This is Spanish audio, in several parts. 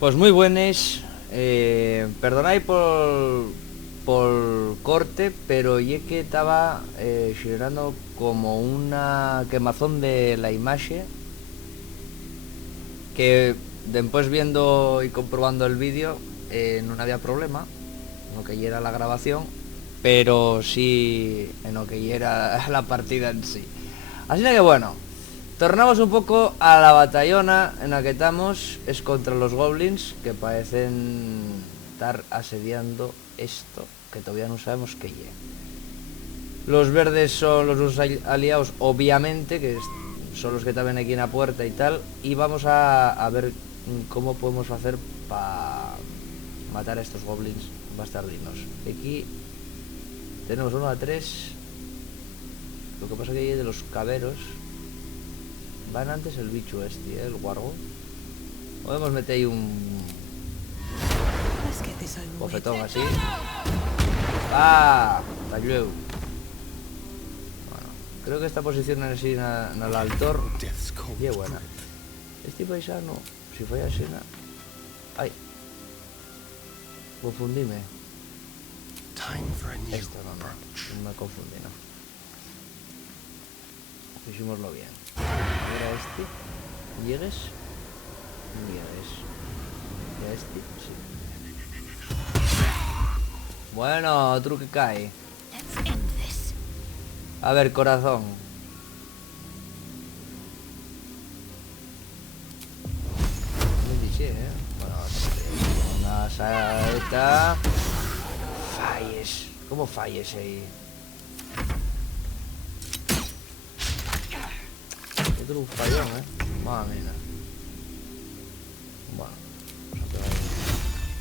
Pues muy buenas. Perdonad por corte, pero ya que estaba generando como una quemazón de la imagen que después viendo y comprobando el vídeo no había problema, no que ya era la grabación, pero sí en lo que ya era la partida en sí. Así que bueno, tornamos un poco a la batallona en la que estamos. Es contra los goblins que parecen estar asediando esto, que todavía no sabemos qué es. Los verdes son los aliados, obviamente, que son los que están aquí en la puerta y tal. Y vamos a ver cómo podemos hacer para matar a estos goblins bastardinos. Aquí tenemos 1 a 3. Lo que pasa que hay de los caberos van antes el bicho este, el guargo. Podemos meter ahí un bofetón así. ¡Ah! Talleu. Bueno, creo que esta posición así en el altor y es buena. Este paisano, si fue así, ay, confundíme. Esto no me confundí, no. Hicimoslo bien. Era este. ¿Llegues? Llegues. ¿Y a este? Sí. Bueno, otro que cae. A ver, corazón. Me dice, bueno, una salta. Falles. ¿Cómo falles ahí? Otro fallón, madre mía. Bueno,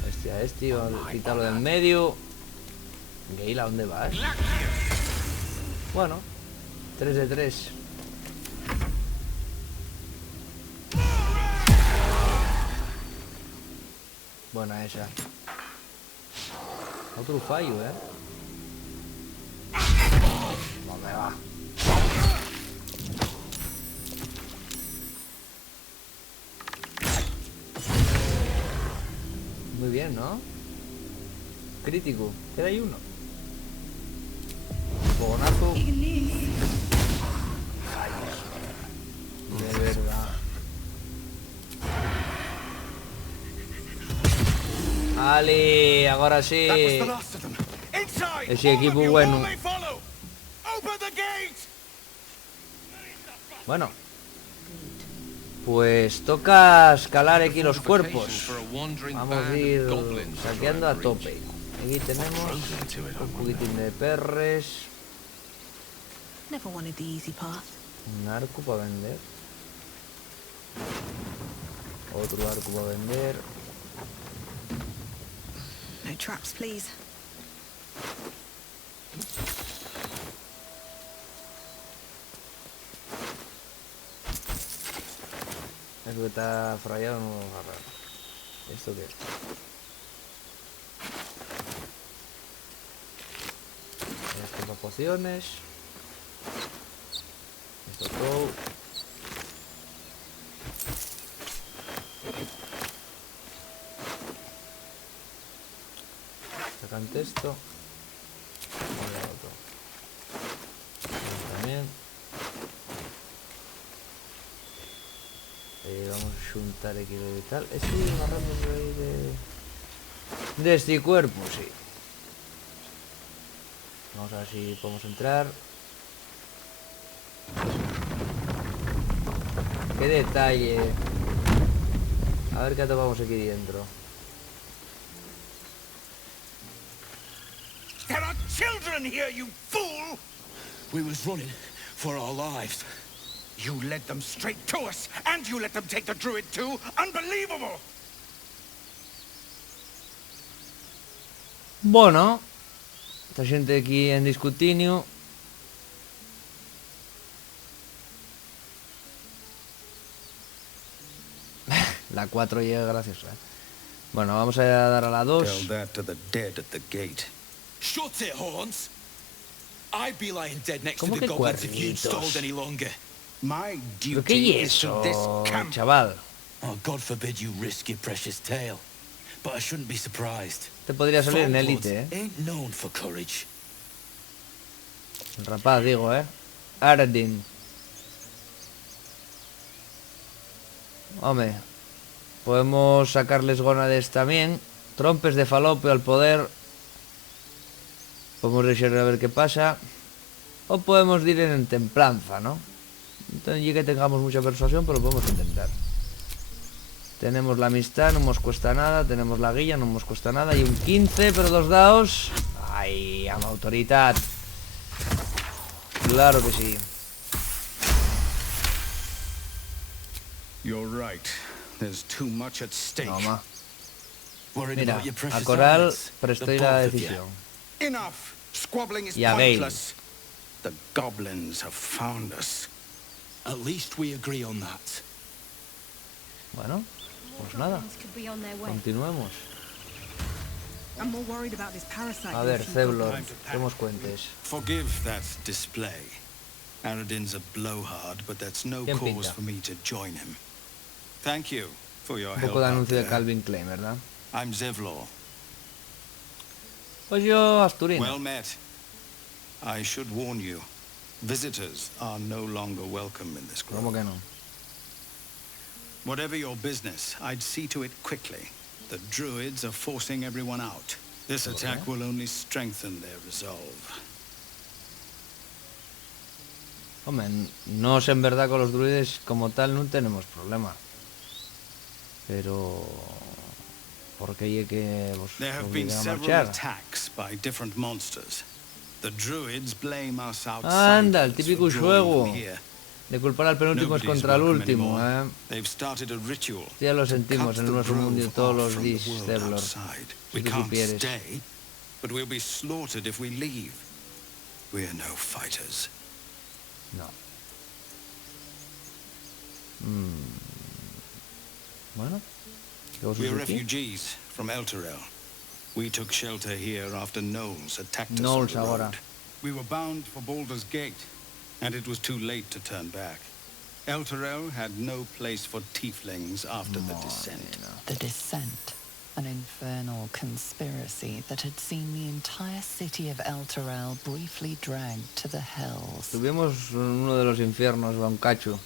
vamos a este, vamos a quitarlo de en medio. Gale, ¿a dónde vas? Bueno, 3 de 3. Buena esa. Otro fallo, No me va. Muy bien, ¿no? Crítico. Queda ahí uno. Fogonazo. De verdad. Ale, ahora sí. Ese equipo bueno. Bueno. Pues toca escalar aquí los cuerpos. Vamos a ir saqueando a tope. Aquí tenemos un poquitín de perres. Un arco para vender. Otro arco para vender. No traps, please. Eso que está frayado no lo vamos a agarrar. ¿Esto qué es? Esto para pociones. Esto todo. Sacante esto. Y el otro. También. Vamos a juntar aquí de tal. Estoy agarrando de este cuerpo, sí. Vamos a ver si podemos entrar. Qué detalle. A ver qué tomamos aquí dentro. There are children here, you fool! We was running for our lives. You led them straight to us, and you let them take the druid too? Unbelievable! Bueno, esta gente aquí en discutinio. La 4 llega graciosa. Bueno, vamos a dar a la 2. Tell that to the dead at the gate. Shut it, Horns! I'd be lying dead next to ¿Cómo the que goblins if you'd cuernitos? stalled any longer. My ¿Pero duty qué es is to this eso, camp. chaval? Oh, God forbid you risk your precious tail. But I shouldn't be surprised. Te podría salir en Full-bloods élite, ain't known for courage. El rapaz, digo, Ardyn. Hombre, podemos sacarles gónades también. Trompes de falopio al poder. Podemos reservar a ver qué pasa. O podemos ir en templanza, ¿no? Entonces, ya que tengamos mucha persuasión, pero lo podemos intentar. Tenemos la amistad, no nos cuesta nada. Tenemos la guía, no nos cuesta nada. Y un 15, pero 2 dados. Ay, ama autoridad. Claro que sí. You're right. There's too much at stake. Toma. Worried Mira, about your a precious Coral eyelids? prestó The la both of you. decisión. Enough! Squabbling is Y a Gale. pointless. The goblins have found us. At least we agree on that. Bueno, pues nada. Could be on their way. Continuemos. I'm more worried about this parasite. A than ver, few Zeblor, goblins. ¿qué nos cuentes? Forgive that display. Aradin's a blowhard, but that's no ¿Quién cause pinta? for me to join him. Thank you for your Un help poco de out anuncio de there. Calvin Klein, ¿verdad? I'm Zevlor. Pues yo, Asturino. Well met. I should warn you, visitors are no longer welcome in this ¿Cómo grove. que no? Whatever your business, I'd see to it quickly. The druids are forcing everyone out. This attack will only strengthen their resolve. Hombre, no sé en verdad con los druides como tal no tenemos problema. Pero... ¿por qué hay que There have os been obliguen a several marchar? attacks by different monsters. The druids blame us Anda, el outsiders típico for drawing juego them here. de culpar al penúltimo es Nobody's contra el welcome último, anymore. They've started a ritual. Ya lo to sentimos cut en the nuestro mundo grove todos off los from the días, world Zeblor. outside. Si We tú can't supieres. stay, but we'll be slaughtered if we leave. We're no fighters. No. Bueno, ¿qué os We're dice aquí? refugees from Elturel. We took shelter here after gnolls attacked us on Gnolls the ahora. road. We were bound for Baldur's Gate, and it was too late to turn back. Elturel had no place for tieflings after the descent. The Descent, an infernal conspiracy that had seen the entire city of Elturel briefly dragged to the hells. Tuvimos uno de los infiernos, Bancacho.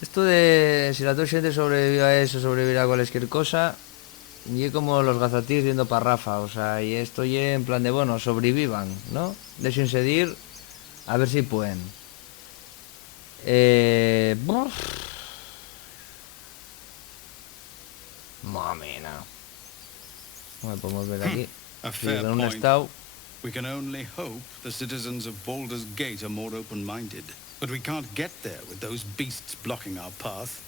Esto de si la tua gente sobrevive a eso, sobrevivirá a cualquier cosa, y es como los gazatíes viendo parrafa, o sea, y esto ya en plan de, bueno, sobrevivan, ¿no? Déjense ir, a ver si pueden. Buf. Mamena. Bueno, podemos ver aquí. A Sí, fair en un point. estado. We can only hope the citizens of Baldur's Gate are more open-minded. But we can't get there with those beasts blocking our path.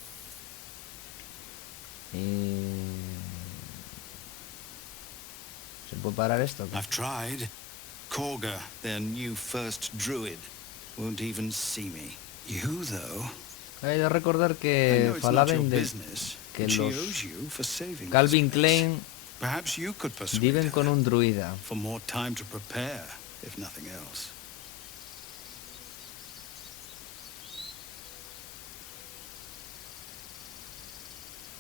¿Se puede parar esto? I've tried. Korga, their new first druid, won't even see me. You, though, Hay que recordar I que know it's not your falaban de business, que but she los owes you for saving Calvin this place. Klein Perhaps you could persuade viven her con un druida. for more time to prepare, if nothing else.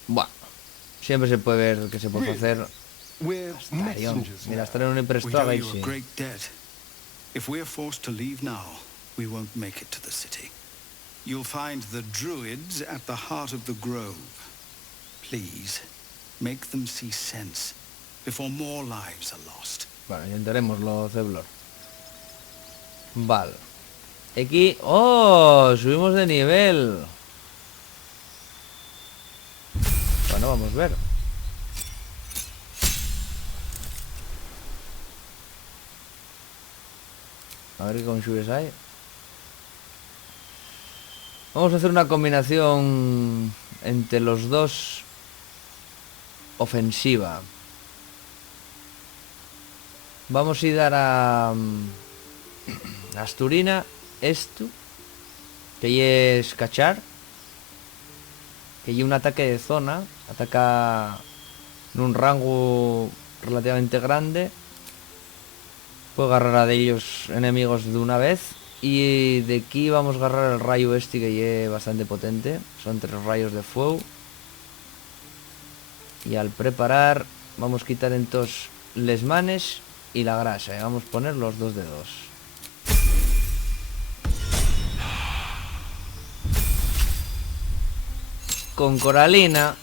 Buah, siempre se puede ver que se puede hacer. We're Astarion. messengers Mira, now. Astarion We prestó a owe you a Gaisi. great debt. If we're forced to leave now, we won't make it to the city. You'll find the druids at the heart of the grove. Please, make them see sense before more lives are lost. Bueno, intentaremoslo, Zeblor. Vale. Aquí... ¡Oh! Subimos de nivel. Bueno, vamos a ver. A ver qué consubes hay. Vamos a hacer una combinación entre los dos ofensiva. Vamos a ir a Asturina esto, que es cachar, que hay un ataque de zona, ataca en un rango relativamente grande, puede agarrar a de ellos enemigos de una vez Y de aquí vamos a agarrar el rayo este que es bastante potente. Son 3 rayos de fuego. Y al preparar vamos a quitar entonces les manes y la grasa. Y vamos a poner los 2 dedos. Con coralina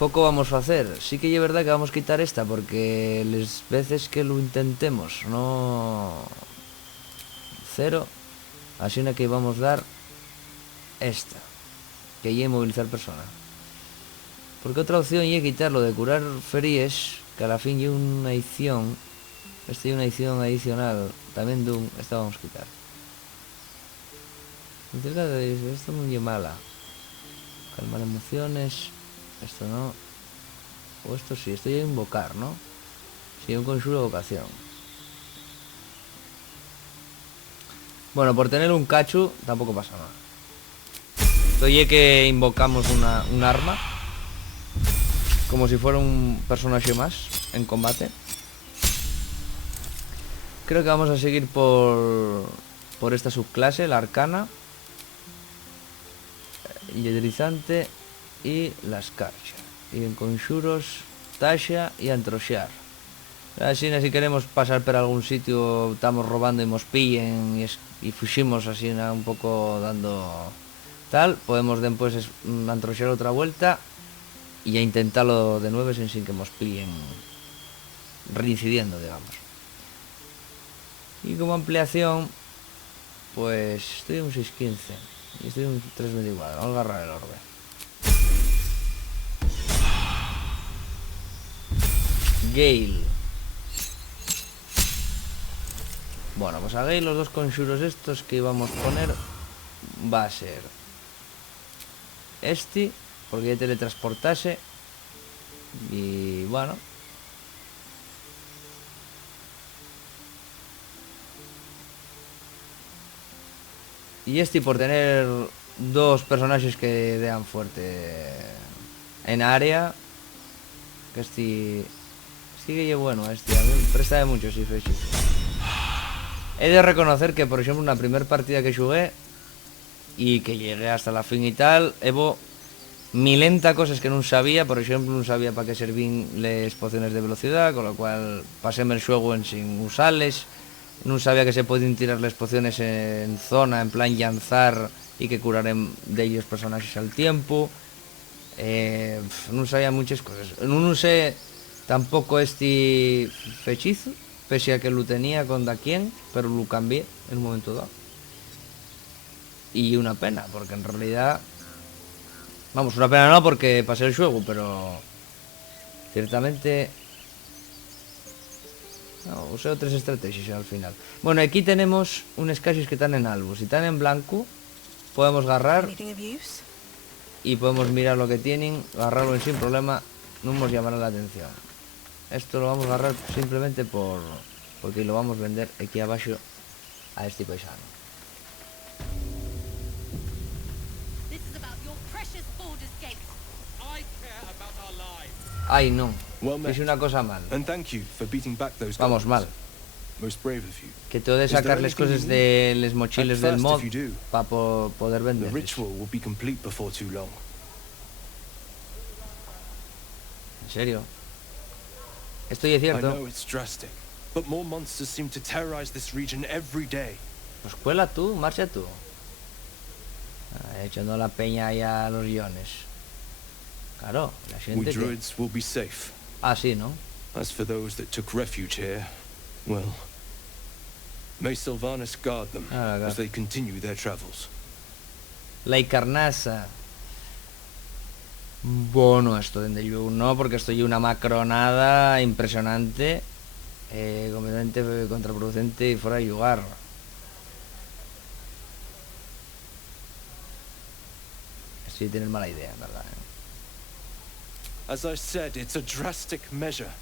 poco vamos a hacer. Sí que es verdad que vamos a quitar esta porque las veces que lo intentemos no... cero. Así una que vamos a dar esta, que es movilizar persona. Porque otra opción es quitarlo de curar feries, que a la fin es una edición. Esta es una edición adicional. También de un... esta vamos a quitar. Esto es muy mala. Calmar emociones. Esto no. O esto sí, esto ya invocar, ¿no? Sí, un conjuro de evocación. Bueno, por tener un cachu tampoco pasa nada. Oye que invocamos un arma. Como si fuera un personaje más en combate. Creo que vamos a seguir por esta subclase, la arcana, Yedrizante y la escarcha. Y en conjuros, Tasha y Antroxear. Así, si queremos pasar por algún sitio, estamos robando y nos pillen y fuimos así un poco dando tal, podemos después antroxear otra vuelta y a intentarlo de nuevo sin que nos pillen reincidiendo, digamos. Y como ampliación, pues estoy en un 6.15 y estoy en un 3.20 igual. Vamos a agarrar el orbe. Gale. Bueno, pues a Gale los 2 conjuros estos que íbamos a poner va a ser este, porque ya teletransportase. Y bueno, y este por tener 2 personajes que dean fuerte en área. Que este sí que es bueno, este a mí me presta de mucho, sí, fechi. He de reconocer que, por ejemplo, una primera partida que jugué y que llegué hasta la fin y tal, Evo milenta cosas que no sabía. Por ejemplo, no sabía para qué servían las pociones de velocidad, con lo cual paséme el juego en sin usarles. No sabía que se podían tirar las pociones en zona, en plan llanzar y que curaren de ellos personajes al tiempo. No sabía muchas cosas. No sé tampoco este fechizo, pese a que lo tenía con Daquien, pero lo cambié en un momento dado. Y una pena, porque en realidad... Vamos, una pena no porque pasé el juego, pero... ciertamente... No, usé 3 estrategias al final. Bueno, aquí tenemos unos casos que están en albo. Si están en blanco, podemos agarrar Anything of use? y podemos mirar lo que tienen, agarrarlo sin problema, no nos llamará la atención. Esto lo vamos a agarrar simplemente porque lo vamos a vender aquí abajo a este paisano. This is about your precious Baldur's Gate. I care about our lives. Ay, no, Well met. hice una cosa mal. And thank you for beating back those Vamos, goblins. mal. Most brave of you. Que tengo de Is there sacar las anything cosas you de las mochilas At del first, mod if you do, para poder The vender. ritual will be complete before too long. En serio. Esto ya es I cierto. know it's drastic, but more monsters seem to terrorize this region every day. Pues cuela tú, marcha tú. Echando la peña ahí a los guiones. Claro, la We gente que... druids will be safe. Ah, sí, ¿no? As for those that took refuge here, well, may Sylvanas guard them claro. as they continue their travels. La Icarnasa. Bueno, esto de yo no, porque esto es una macronada impresionante, completamente contraproducente y fuera de lugar. Esto tienes mala idea, en verdad. As I said, it's a drastic measure.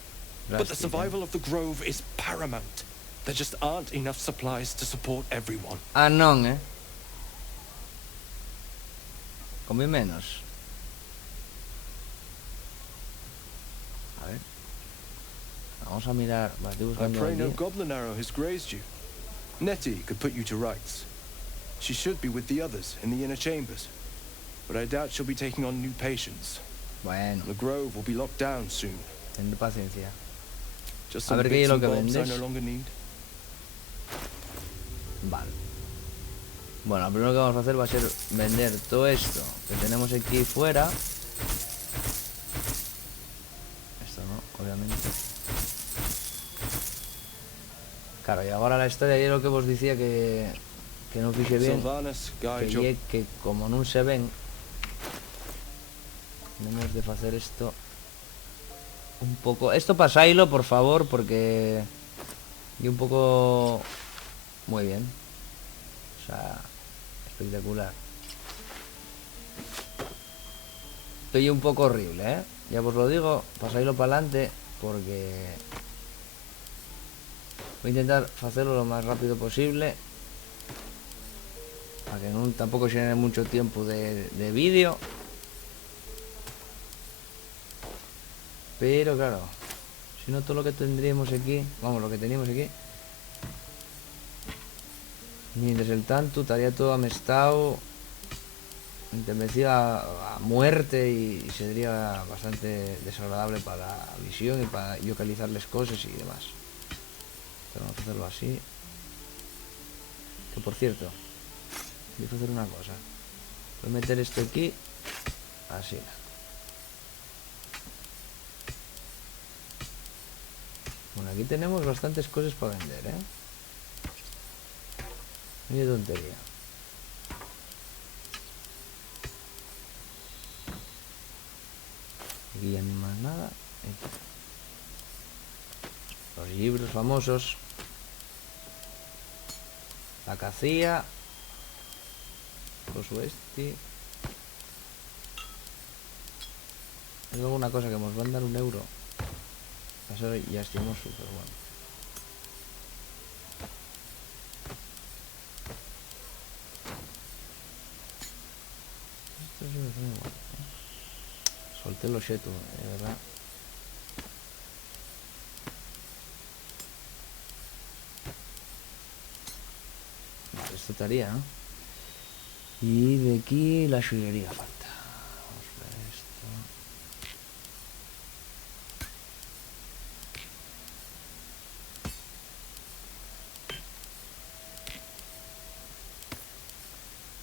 But the Drástica. survival of the grove is paramount. There just aren't enough supplies to support everyone. Ah, no, Comí menos. A ver. Vamos a mirar. Va, estoy I buscando pray no aquí. goblin arrow has grazed you. Nettie could put you to rights. She should be with the others in the inner chambers. But I doubt she'll be taking on new patients. Bueno, The Grove will be locked down soon. ten paciencia. Just A some ver qué es bits lo and que bobs I vendes. no longer need. Vale. Bueno, lo primero que vamos a hacer va a ser vender todo esto que tenemos aquí fuera. Esto no, obviamente. Claro, y ahora la historia y es lo que vos decía que no fixe bien. Sylvanas, Guy, Que Job. lle que como non se ven, tenemos de hacer esto un poco. Esto pasáislo, por favor, porque y un poco muy bien. O sea, espectacular. Estoy un poco horrible, ¿eh? Ya os lo digo, pasáislo para adelante porque voy a intentar hacerlo lo más rápido posible para que no tampoco llene mucho tiempo de vídeo. Pero claro, si no todo lo que tendríamos aquí, vamos, lo que teníamos aquí, mientras el tanto estaría todo amestado, entemecido a muerte y sería bastante desagradable para la visión y para localizar las cosas y demás. Pero vamos a hacerlo así. Que por cierto, voy a hacer una cosa. Voy a meter esto aquí, así. Bueno, aquí tenemos bastantes cosas para vender, ¿eh? Ni tontería. Aquí ya ni más nada. Aquí. Los libros famosos. La cacía. Los Westi. Es luego una cosa que nos van a dar €1. Eso ya estuvimos súper bueno. Esto sí me suena igual, ¿eh? Solté los chetos, de verdad. Vale, esto estaría, ¿no? Y de aquí la joyería falta. Vamos a ver esto.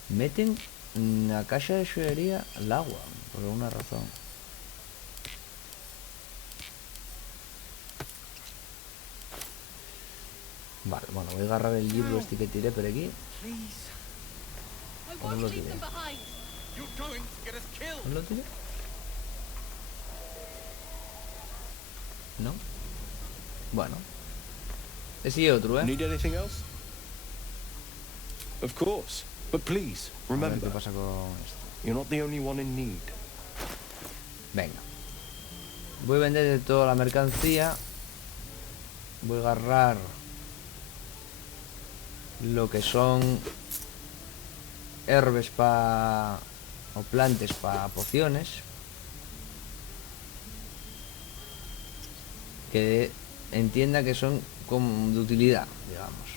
Meten en la caja de joyería el agua, por alguna razón. Vale, bueno, voy a agarrar el libro este que tiré por aquí. I Oh, won't look leave at them it. behind. ¿No lo tiré? No. Bueno. Ese y otro, ¿eh? Need anything else? Of course. But please, A ver remember, qué pasa con esto. you're not the only one in need. Venga. Voy a vender de toda la mercancía. Voy a agarrar lo que son herbes para o plantes para pociones, que entienda que son como de utilidad, digamos.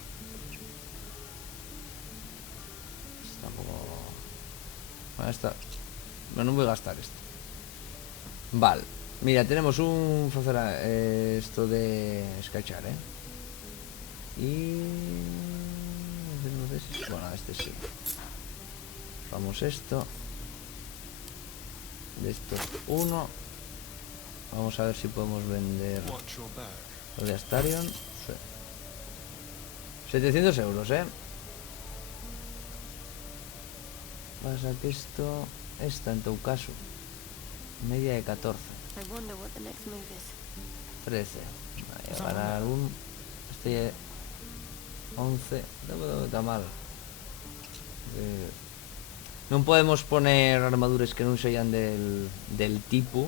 Tampoco... Bueno, esta... Bueno, no voy a gastar esto. Vale. Mira, tenemos un... esto de escachar, ¿eh? Y... tenemos ese. Bueno, este sí. Vamos esto. De estos uno. Vamos a ver si podemos vender lo de Astarion. Sí. 700 euros, ¿eh? Pasa que esto... Esta en tu caso. Media de 14. I wonder what the next move is. 13. Voy a ganar un... Este 11. No está mal. Non podemos poner armaduras que non sellan del tipo.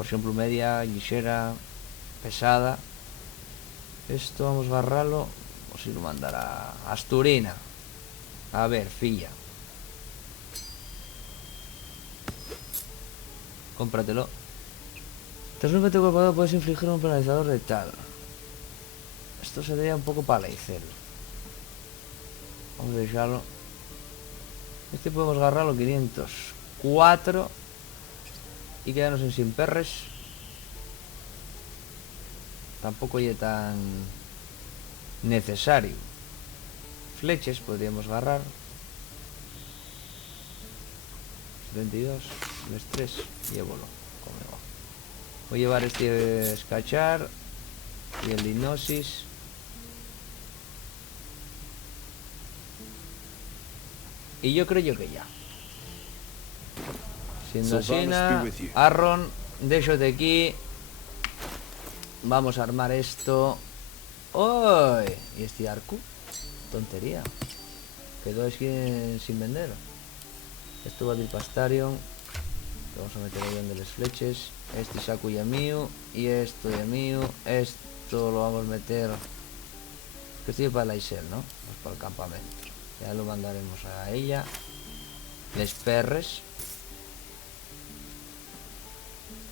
Por exemplo, media, lixera, pesada. Esto vamos a agarrarlo. Vamos a ir a mandar a Asturina. A ver, filla. Cómpratelo. Tras un efecto ocupado puedes infligir un penalizador de tal. Esto sería un poco para Leicel. Vamos a dejarlo. Este podemos agarrarlo 504 y quedarnos en sin perres. Tampoco es tan necesario. Fleches podríamos agarrar. 72, el 3, llévolo conmigo. Voy a llevar este escachar y el hipnosis. Y yo creo que ya. Siendo así, Arron, déjate aquí. Vamos a armar esto. ¡Uy! ¿Y este arco? Tontería. Quedó aquí sin vender. Esto va a ir Pastarion. Lo vamos a meter ahí donde las fleches. Este saco ya mío. Y esto ya mío. Esto lo vamos a meter. Que estoy para la Isel, ¿no? Pues para el campamento. Ya lo mandaremos a ella. Les perres.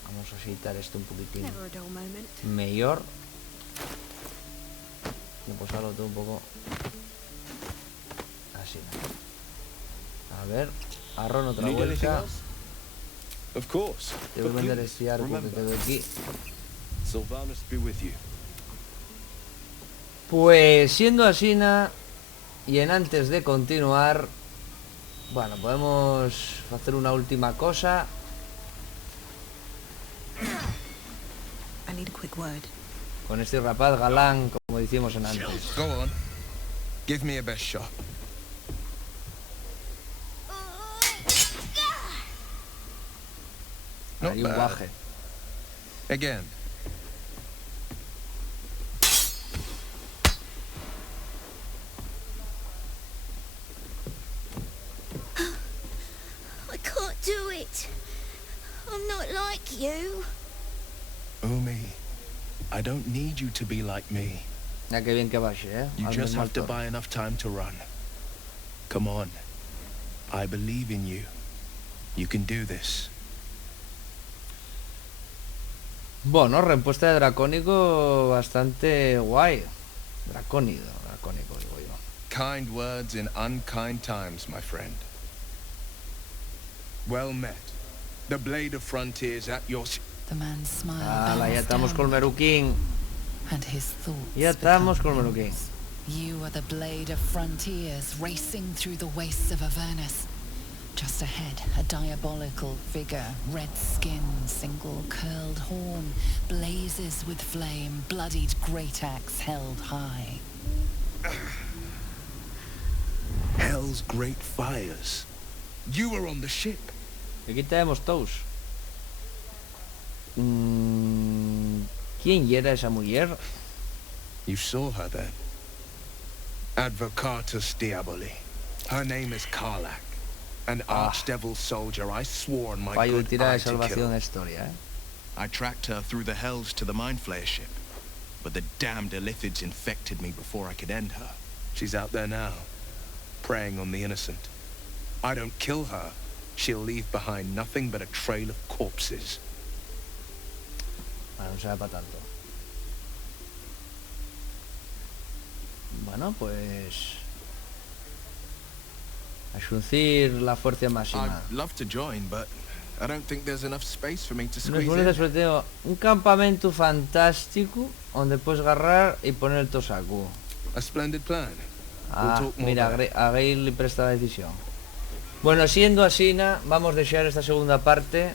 Vamos a agitar esto un poquitín Never a dull moment. mejor. Y posarlo todo un poco así. A ver, Arron otra Need anything vuelta. else? Of course. Debo But vender please, este arco que remember, quedó aquí. Sylvanas be with you. Pues siendo así, y en antes de continuar, bueno, podemos hacer una última cosa. I need a quick word. Con este rapaz galán, como decimos en antes. Go on. Give me a best shot. Not Hay un bad. guaje. Again. I can't do it. I'm not like you. Umi, I don't need you to be like me. Ya que bien que vaya, ¿eh? You Al just mismo have to actor. buy enough time to run. Come on. I believe in you. You can do this. Bueno, respuesta de dracónico bastante guay. Dracónico digo yo. Kind words in unkind times, my friend. Well met. The Blade of Frontiers at your... The man's smile Hala, ya bends estamos con downward, Meruquín. and his thoughts Ya estamos con become Meruquín. hymns. You are the Blade of Frontiers, racing through the wastes of Avernus. Just ahead, a diabolical figure, red skin, single curled horn, blazes with flame, bloodied great axe held high. Hell's great fires. You were on the ship. Aquí tenemos todos. ¿Quién era esa mujer? You saw her then. Advocatus Diaboli. Her name is Karlak. An archdevil soldier I swore on my Fallo de good tira eye de to salvación kill. de historia, ¿eh? I tracked her through the hells to the Mindflayer ship, but the damned Illithids infected me before I could end her. She's out there now, preying on the innocent. I don't kill her, she'll leave behind nothing but a trail of corpses. Bueno, no se va para tanto. Bueno, pues... a xuncir la fuerza máxima. I'd love to join, but I don't think there's enough space for me to Nos squeeze ponemos in. sobre todo un campamento fantástico donde puedes agarrar y poner el tosaku. A splendid plan. Ah, talk more mira, about a Gale le presta la decisión. Bueno, siendo así, vamos a dejar esta segunda parte.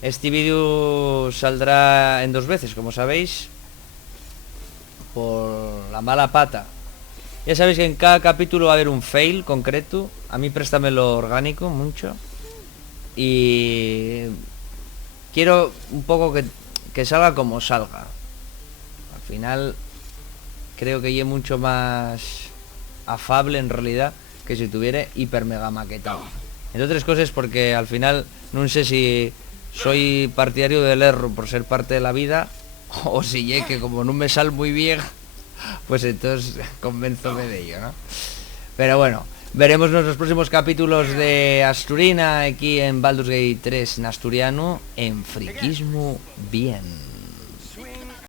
Este vídeo saldrá en 2 veces, como sabéis, por la mala pata. Ya sabéis que en cada capítulo va a haber un fail concreto. A mí préstamelo orgánico mucho. Y quiero un poco que salga como salga. Al final creo que es mucho más afable en realidad que si tuviera hiper mega maquetado. Entre otras cosas porque al final no sé si soy partidario del error por ser parte de la vida o si ya que como no me sale muy bien, pues entonces convénzome de ello, ¿no? Pero bueno, veremos nuestros próximos capítulos de Asturina aquí en Baldur's Gate 3 en asturiano en Friquismo Bien.